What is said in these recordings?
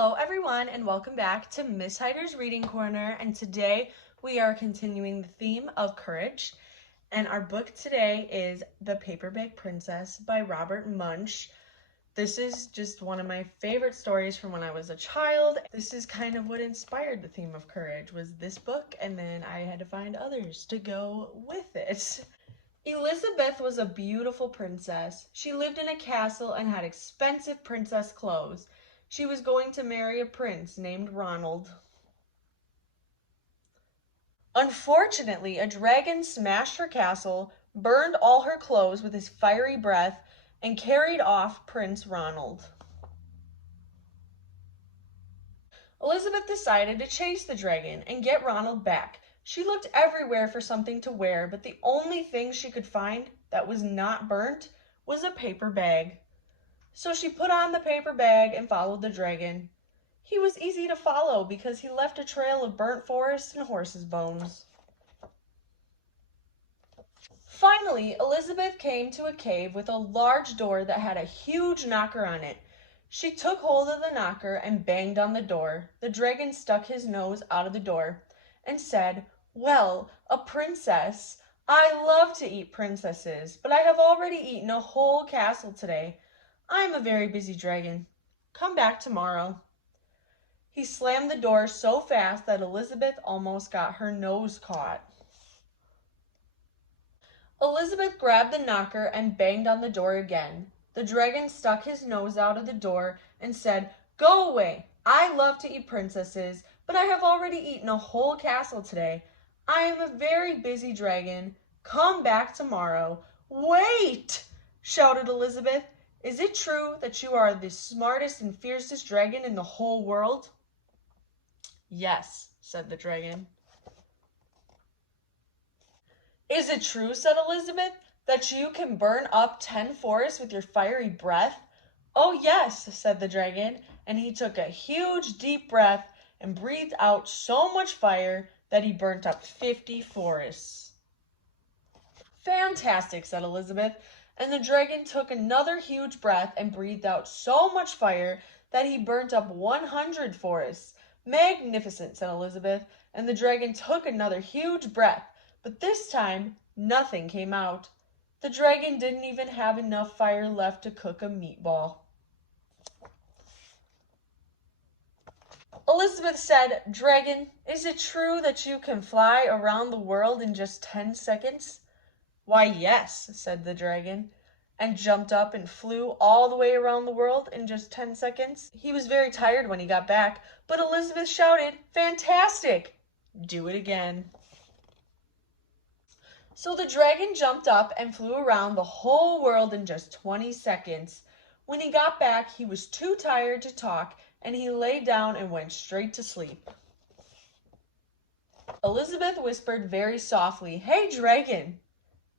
Hello everyone and welcome back to Miss Hyder's Reading Corner, and today we are continuing the theme of courage, and our book today is The Paper Bag Princess by Robert Munsch. This is just one of my favorite stories from when I was a child. This is kind of what inspired the theme of courage, was this book, and then I had to find others to go with it. Elizabeth was a beautiful princess. She lived in a castle and had expensive princess clothes. She was going to marry a prince named Ronald. Unfortunately, a dragon smashed her castle, burned all her clothes with his fiery breath, and carried off Prince Ronald. Elizabeth decided to chase the dragon and get Ronald back. She looked everywhere for something to wear, but the only thing she could find that was not burnt was a paper bag. So she put on the paper bag and followed the dragon. He was easy to follow because he left a trail of burnt forest and horses' bones. Finally, Elizabeth came to a cave with a large door that had a huge knocker on it. She took hold of the knocker and banged on the door. The dragon stuck his nose out of the door and said, "Well, a princess. I love to eat princesses, but I have already eaten a whole castle today. I am a very busy dragon. Come back tomorrow." He slammed the door so fast that Elizabeth almost got her nose caught. Elizabeth grabbed the knocker and banged on the door again. The dragon stuck his nose out of the door and said, "Go away. I love to eat princesses, but I have already eaten a whole castle today. I am a very busy dragon. Come back tomorrow." "Wait!" shouted Elizabeth. "Is it true that you are the smartest and fiercest dragon in the whole world?" "Yes," said the dragon. "Is it true," said Elizabeth, "that you can burn up 10 forests with your fiery breath?" "Oh, yes," said the dragon, and he took a huge deep breath and breathed out so much fire that he burnt up 50 forests. "Fantastic," said Elizabeth, and the dragon took another huge breath and breathed out so much fire that he burnt up 100 forests. "Magnificent," said Elizabeth, and the dragon took another huge breath, but this time nothing came out. The dragon didn't even have enough fire left to cook a meatball. Elizabeth said, "Dragon, is it true that you can fly around the world in just 10 seconds?" "Why, yes," said the dragon, and jumped up and flew all the way around the world in just 10 seconds. He was very tired when he got back, but Elizabeth shouted, "Fantastic! Do it again." So the dragon jumped up and flew around the whole world in just 20 seconds. When he got back, he was too tired to talk, and he lay down and went straight to sleep. Elizabeth whispered very softly, "Hey, dragon!"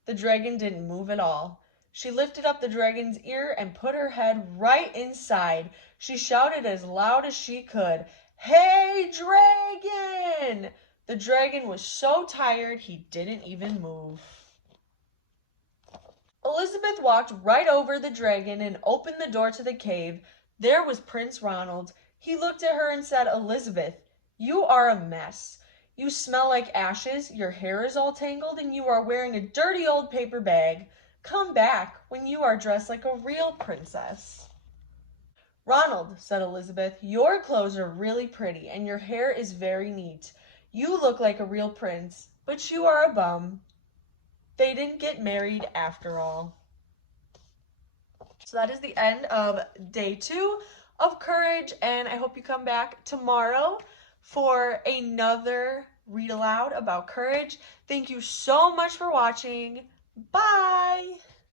The dragon didn't move at all. She lifted up the dragon's ear and put her head right inside. She shouted as loud as she could, "Hey, dragon!" The dragon was so tired he didn't even move. Elizabeth walked right over the dragon and opened the door to the cave. There was Prince Ronald. He looked at her and said, "Elizabeth, you are a mess. You smell like ashes, your hair is all tangled, and you are wearing a dirty old paper bag. Come back when you are dressed like a real princess." "Ronald," said Elizabeth, "your clothes are really pretty, and your hair is very neat. You look like a real prince, but you are a bum." They didn't get married after all. So that is the end of day 2 of Courage, and I hope you come back tomorrow for another read aloud about courage. Thank you so much for watching. Bye!